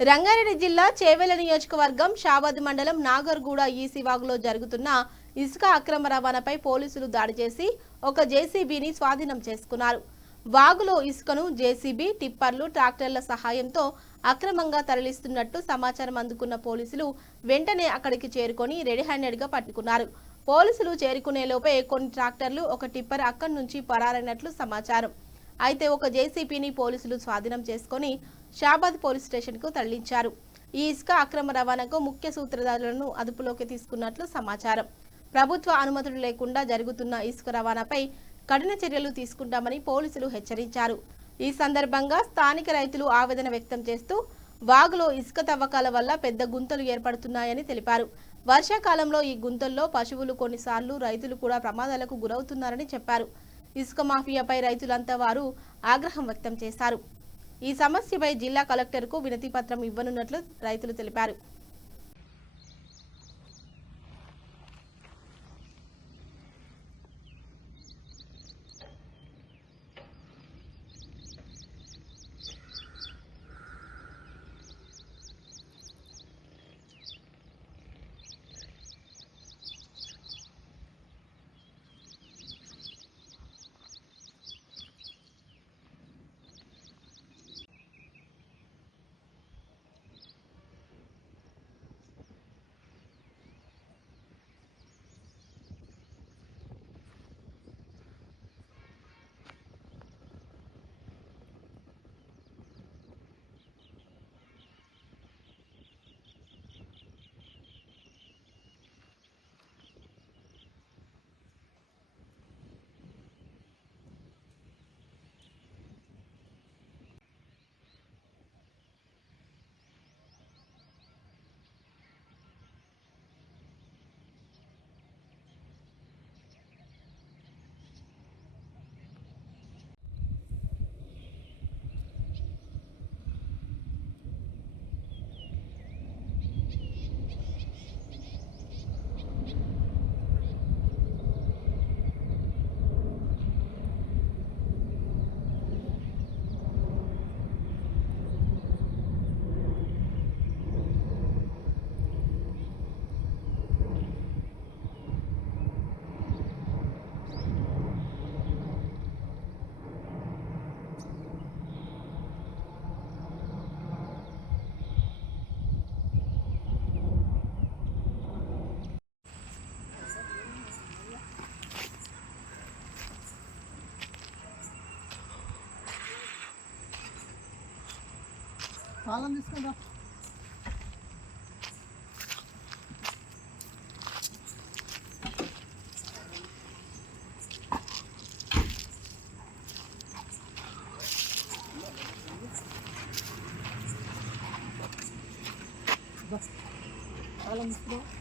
రంగారెడ్డి జిల్లా చేవెళ్ల నియోజకవర్గం షాబాద్ మండలం నాగర్గూడ ఈసీ వాగులో జరుగుతున్న ఇసుక అక్రమ రవాణాపై పోలీసులు దాడి చేసి ఒక జేసీబీని స్వాధీనం చేసుకున్నారు. వాగులో ఇసుకను జేసీబీ, టిప్పర్లు, ట్రాక్టర్ల సహాయంతో అక్రమంగా తరలిస్తున్నట్టు సమాచారం అందుకున్న పోలీసులు వెంటనే అక్కడికి చేరుకొని రెడీ హ్యాండెడ్గా పట్టుకున్నారు. పోలీసులు చేరుకునేలోపే కొన్ని ట్రాక్టర్లు, ఒక టిప్పర్ అక్కడి నుంచి పరారైనట్లు సమాచారం. అయితే ఒక జేసీబీని పోలీసులు స్వాధీనం చేసుకుని షాబాద్ పోలీస్ స్టేషన్కు తరలించారు. ఈ ఇసుక అక్రమ రవాణాకు ముఖ్య సూత్రధారులను అదుపులోకి తీసుకున్నట్లు సమాచారం. ప్రభుత్వ అనుమతులు లేకుండా జరుగుతున్న ఇసుక రవాణాపై కఠిన చర్యలు తీసుకుంటామని పోలీసులు హెచ్చరించారు. ఈ సందర్భంగా స్థానిక రైతులు ఆవేదన వ్యక్తం చేస్తూ వాగులో ఇసుక తవ్వకాల వల్ల పెద్ద గుంతలు ఏర్పడుతున్నాయని తెలిపారు. వర్షాకాలంలో ఈ గుంతల్లో పశువులు, కొన్నిసార్లు రైతులు కూడా ప్రమాదాలకు గురవుతున్నారని చెప్పారు. ఇసుక మాఫియాపై రైతులంతా వారు ఆగ్రహం వ్యక్తం చేశారు. ఈ సమస్యపై జిల్లా కలెక్టర్కు వినతి పత్రం ఇవ్వనున్నట్లు రైతులు తెలిపారు. తాళం తీసుకుందా తాళం తీసుకుందా